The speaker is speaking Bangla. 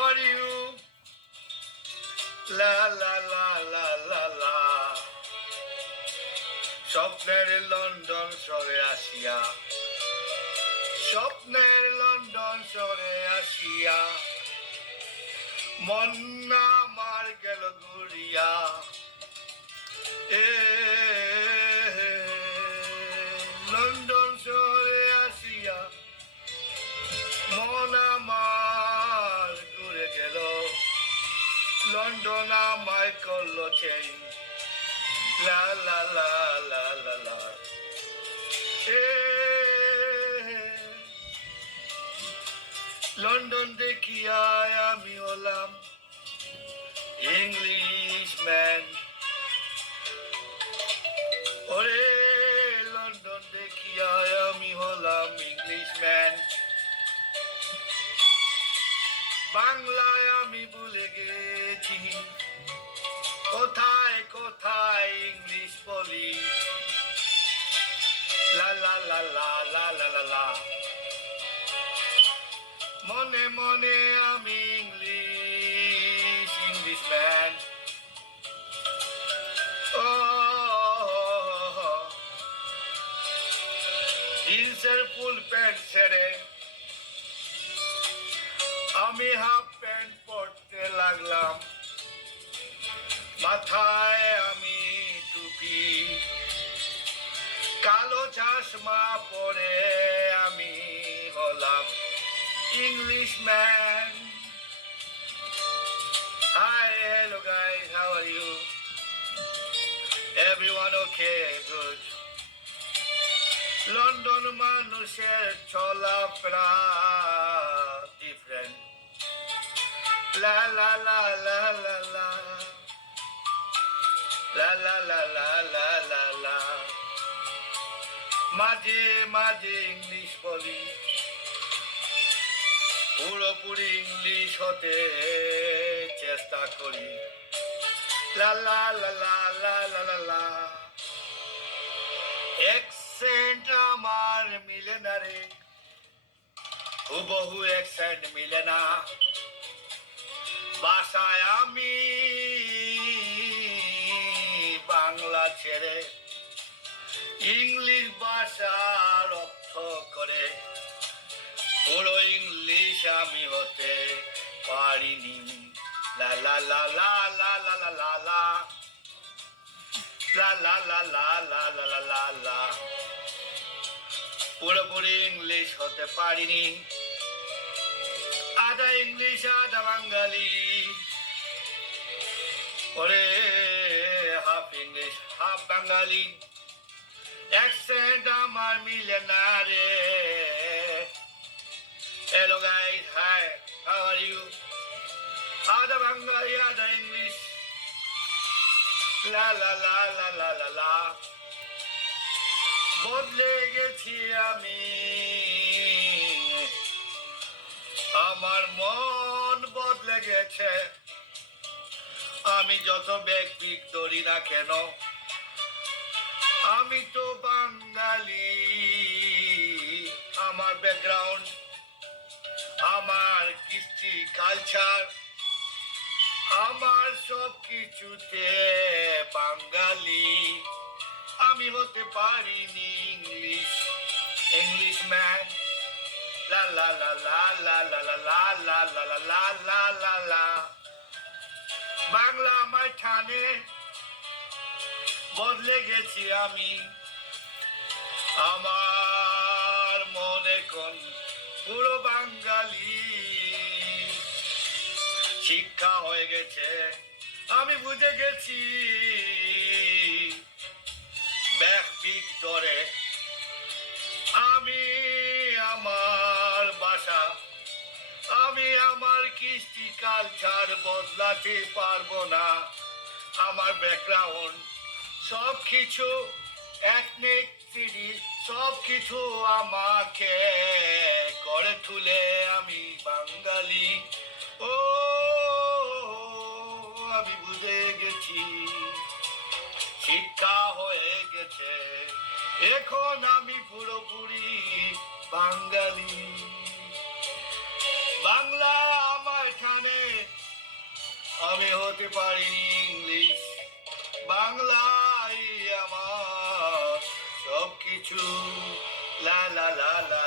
How are you? La la la la la la. স্বপ্নের লন্ডন শহরে আসিয়া, স্বপ্নের লন্ডন শহরে আসিয়া, মন আমার গেল ঘুরিয়া। এ লন্ডন শহরে আসিয়া মন আমার ঘুরে গেল, লন্ডন আমায় করলো চেঞ্জ। লা লা লা লা লা লা। লন্ডন দেখিয়া আমি হলাম ইংলিশ ম্যান। ওরে লন্ডন দেখিয়া আমি হলাম ইংলিশ ম্যান। বাংলায় আমি ভুলে গেছি, কোথায় কোথায় ইংলিশ বলি। লা লা লা লা লা লা লা লা। মনে মনে আমি ইংলিশ ম্যান। ও জিন্সের ফুল প্যান্ট ছেড়ে আমি হাফ প্যান্ট পরতে লাগলাম, মাথায় আমি টুপি, কালো চশমা পরে আমি হলাম English man. Hi, hello guys, how are you? Everyone okay? Good. London মানুষের চলাফেরা ডিফারেন্ট। লা লা লা লা লা লা লা লা লা লা লা লা লা। মাঝে মাঝে ইংলিশ বলি, পুরোপুরি ইংলিশ হতে চেষ্টা করি। লা লা লা লা লা লা লা লা। অ্যাকসেন্ট আমার মিলে না রে, হুবহু অ্যাকসেন্ট মিলে না। ভাষায় আমি বাংলা ছেড়ে ইংলিশ ভাষার অর্থ করে পুরো ইংলিশ আমি হতে পারিনি। লা লা লা লা লা লা লা লা লা লা লা লা লা লা লা লা লা লা। পুরোপুরি ইংলিশ হতে পারিনি, আধা ইংলিশ আধা বাঙালি। ওরে হাফ ইংলিশ হাফ বাঙালি, অ্যাকসেন্ট আমার মিলে না রে। Hello guys, hi, how are you? আধা বাঙালি আধা ইংলিশ। লা লা লা লা লা লা লা। বদলে গেছি আমি, আমার মন বদলে গেছে। আমি যত ব্যাগ পিক ধরি না কেন, আমি তো বাঙালি। আমার ব্যাকগ্রাউন্ড, আমার কৃষ্টি কালচার, আমার সব কিছুতে বাঙালি। আমি হতে পারিনি ইংলিশ ম্যান। লা লা লা লা লা লা লা লা লা লা লা লা লা লা লা। বাংলা আমার ঠানে বদলে গেছি আমি, আমার মনে কোন পুরো বাঙালি। শিক্ষা হয়ে গেছে, আমি বুঝে গেছি ব্যাকপিক ধরে আমি আমার ভাষা, আমি আমার কৃষ্টি কালচার বদলাতে পারবো না। আমার ব্যাকগ্রাউন্ড সব কিছু এথনিক সিরিজ সব কিছু আমাকে করে তুলে আমি বাঙালি। ও আমি বুঝে গেছি, শিক্ষা হয়ে গেছে, এখন আমি পুরোপুরি বাঙালি। বাংলা আমার ঠানে আমি হতে পারিনি ইংলিশ, বাংলাই আমার সব কিছু। লা লা লা লা